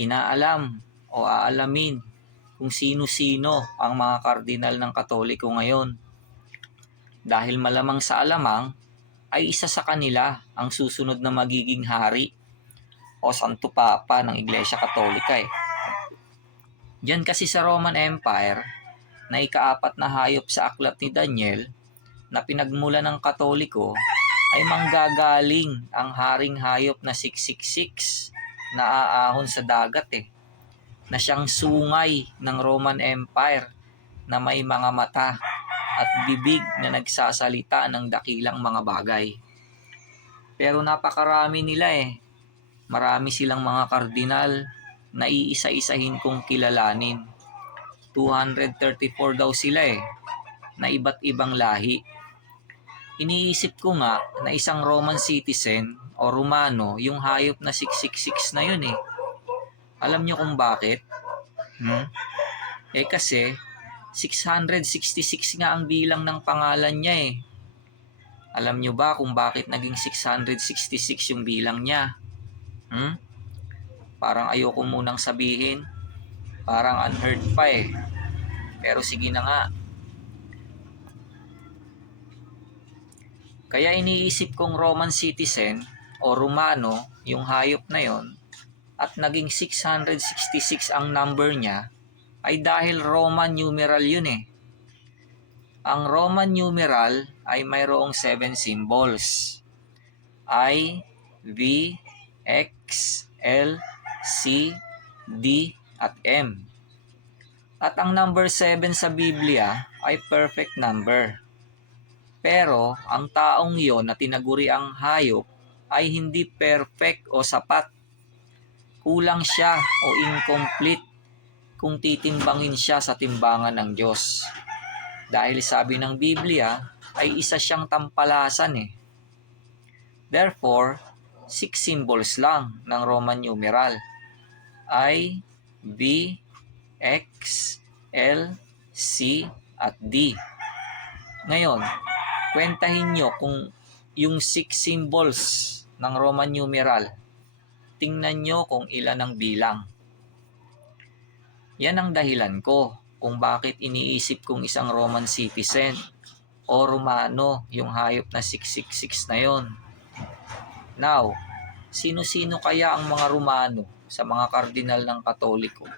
inaalam o aalamin kung sino-sino ang mga kardinal ng Katoliko ngayon. Dahil malamang sa alamang ay isa sa kanila ang susunod na magiging hari o Santo Papa ng Iglesia Katolika eh. Diyan kasi sa Roman Empire na ikaapat na hayop sa aklat ni Daniel na pinagmula ng Katoliko ay manggagaling ang haring hayop na 666 na aahon sa dagat eh, na siyang sungay ng Roman Empire na may mga mata at bibig na nagsasalita ng dakilang mga bagay. Pero napakarami nila eh. Marami silang mga kardinal na iisa-isahin kong kilalanin. 234 daw sila eh, na iba't ibang lahi. Iniisip ko nga na isang Roman citizen o Romano yung hayop na 666 na yun eh. Alam nyo kung bakit? Kasi 666 nga ang bilang ng pangalan niya eh. Alam nyo ba kung bakit naging 666 yung bilang niya? Parang ayoko munang sabihin. Parang unheard pa eh. Pero sige na nga. Kaya iniisip kong Roman citizen o Romano yung hayop na yon at naging 666 ang number niya ay dahil Roman numeral yun eh. Ang Roman numeral ay mayroong 7 symbols. I, V, X, L, C, D, at M. At ang number 7 sa Biblia ay perfect number. Pero ang taong yon na tinaguri ang hayop ay hindi perfect o sapat. Kulang siya o incomplete kung titimbangin siya sa timbangan ng Diyos. Dahil sabi ng Biblia ay isa siyang tampalasan eh. Therefore, 6 symbols lang ng Roman numeral. I, V, X, L, C, at D. Ngayon, kwentahin nyo kung yung 6 symbols ng Roman numeral, tingnan nyo kung ilan ang bilang. Yan ang dahilan ko kung bakit iniisip kong isang Roman citizen o Romano yung hayop na 666 na yon. Now, sino-sino kaya ang mga Romano sa mga kardinal ng Katoliko?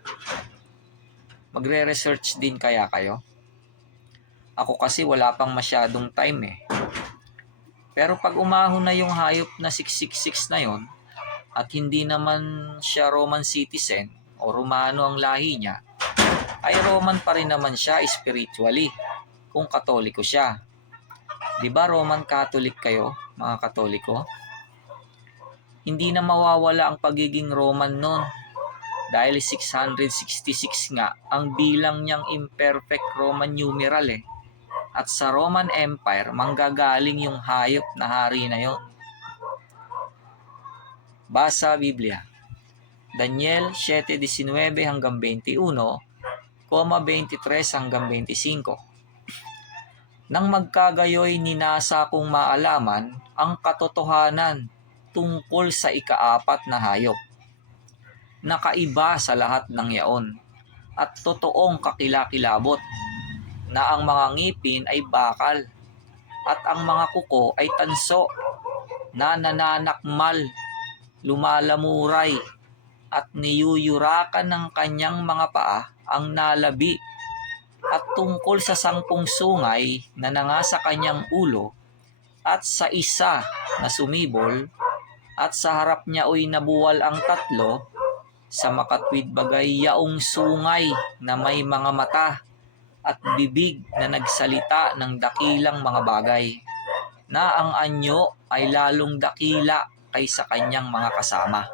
Magre-research din kaya kayo? Ako kasi wala pang masyadong time eh. Pero pag umahon na yung hayop na 666 na yon at hindi naman siya Roman citizen o Romano ang lahi niya, ay Roman pa rin naman siya spiritually kung Katoliko siya. Di ba Roman Catholic kayo, mga Katoliko? Hindi na mawawala ang pagiging Roman nun dahil 666 nga ang bilang niyang imperfect Roman numeral eh. At sa Roman Empire, manggagaling yung hayop na hari na yon. Basa Biblia. Daniel 7:19 hanggang 21, 23 hanggang 25. Nang magkagayoy ninasa kong maalaman ang katotohanan tungkol sa ikaapat na hayop, nakaiba sa lahat ng yaon at totoong kakilakilabot, na ang mga ngipin ay bakal at ang mga kuko ay tanso, na nananakmal, lumalamuray at niyuyurakan ng kanyang mga paa ang nalabi, at tungkol sa 10 sungay na nanga sa kanyang ulo at sa isa na sumibol, at sa harap niya ay nabuwal ang 3 sa makatwid bagay yaong sungay na may mga mata at bibig na nagsalita ng dakilang mga bagay, na ang anyo ay lalong dakila kaysa kanyang mga kasama.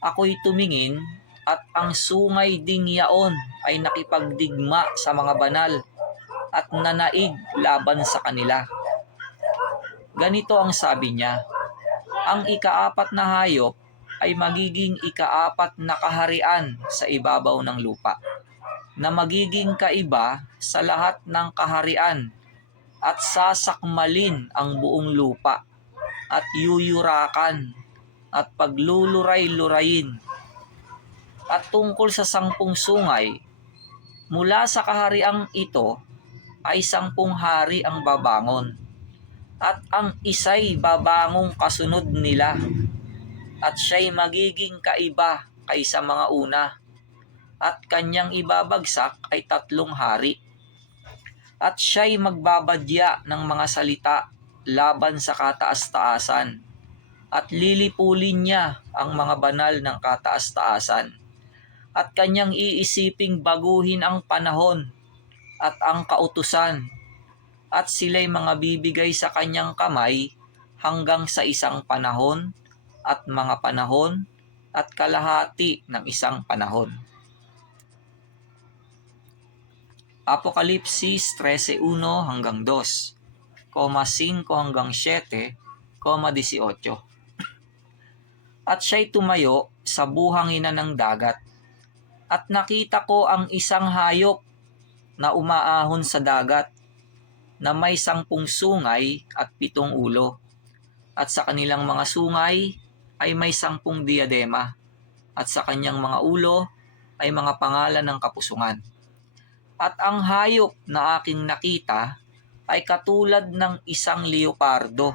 Ako'y tumingin at ang sungay ding yaon ay nakipagdigma sa mga banal at nanaig laban sa kanila. Ganito ang sabi niya, ang ikaapat na hayop ay magiging ikaapat na kaharian sa ibabaw ng lupa, na magiging kaiba sa lahat ng kaharian at sasakmalin ang buong lupa at yuyurakan at pagluluray-lurayin At tungkol sa 10 sungay, mula sa kahariang ito ay 10 hari ang babangon, at ang isa'y babangong kasunod nila, at siya'y magiging kaiba kaysa mga una, at kanyang ibabagsak ay 3 hari. At siya'y magbabadya ng mga salita laban sa kataas-taasan, at lilipulin niya ang mga banal ng kataas-taasan, at kanyang iisiping baguhin ang panahon at ang kautusan, at sila'y mga bibigay sa kanyang kamay hanggang sa 1 panahon at mga panahon at kalahati ng 1 panahon. Apokalipsis 13:1 hanggang 2, 5 hanggang 7, 18. At siya'y tumayo sa buhangin ng dagat, at nakita ko ang isang hayop na umaahon sa dagat, na may 10 sungay at 7 ulo, at sa kanilang mga sungay ay may 10 diadema, at sa kanyang mga ulo ay mga pangalan ng kapusungan. At ang hayop na aking nakita ay katulad ng isang leopardo,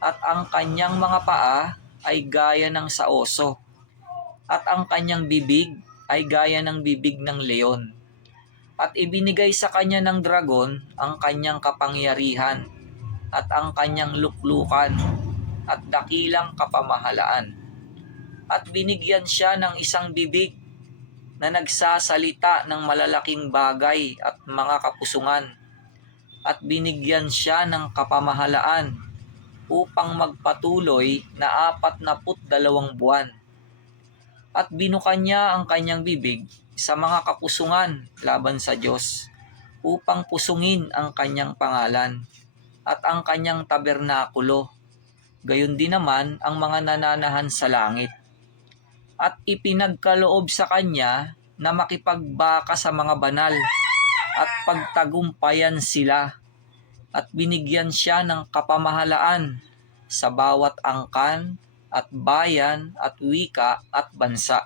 at ang kanyang mga paa ay gaya ng sa oso, at ang kanyang bibig ay gaya ng bibig ng leon. At ibinigay sa kanya ng dragon ang kanyang kapangyarihan, at ang kanyang luklukan, at dakilang kapamahalaan. At binigyan siya ng isang bibig na nagsasalita ng malalaking bagay at mga kapusungan, at binigyan siya ng kapamahalaan upang magpatuloy na 42 buwan. At binukan niya ang kanyang bibig sa mga kapusungan laban sa Diyos, upang pusungin ang kanyang pangalan at ang kanyang tabernakulo, gayon din naman ang mga nananahan sa langit. At ipinagkaloob sa kanya na makipagbaka sa mga banal at pagtagumpayan sila, at binigyan siya ng kapamahalaan sa bawat angkan at bayan at wika at bansa.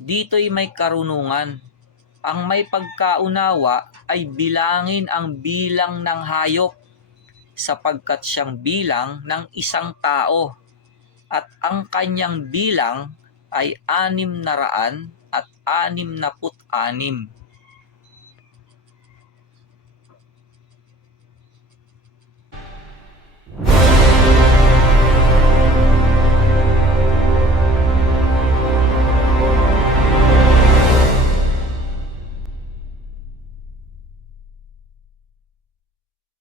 Dito'y may karunungan. Ang may pagkaunawa ay bilangin ang bilang ng hayop, sapagkat siyang bilang ng isang tao, at ang kanyang bilang ay 666.